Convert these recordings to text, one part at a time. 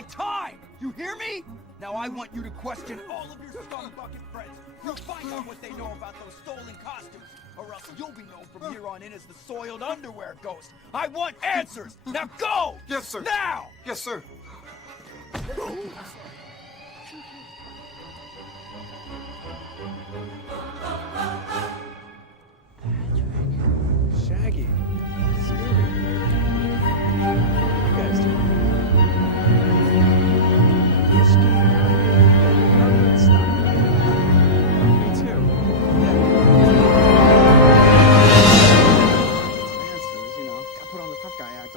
my time! You hear me? Now I want you to question all of your scumbucket friends. You'll find out what they know about those stolen costumes, or else you'll be known from here on in as the soiled underwear ghost. I want answers! Now go! Yes, sir. Now! Yes, sir. Shaggy. Scooby. You guys doing? Me too. Yeah. Answers, you know. Gotta put on the tough guy act,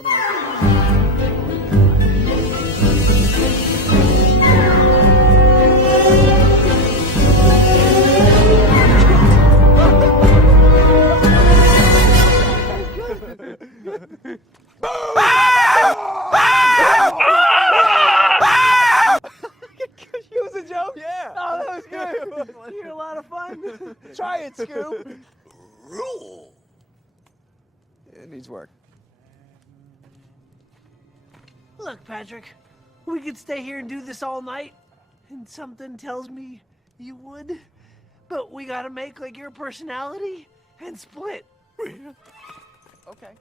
It was a joke? Yeah. Oh, that was good. You had a lot of fun. Try it, Scoop. It needs work. Look, Patrick, we could stay here and do this all night, and something tells me you would. But we gotta make like your personality and split. Okay.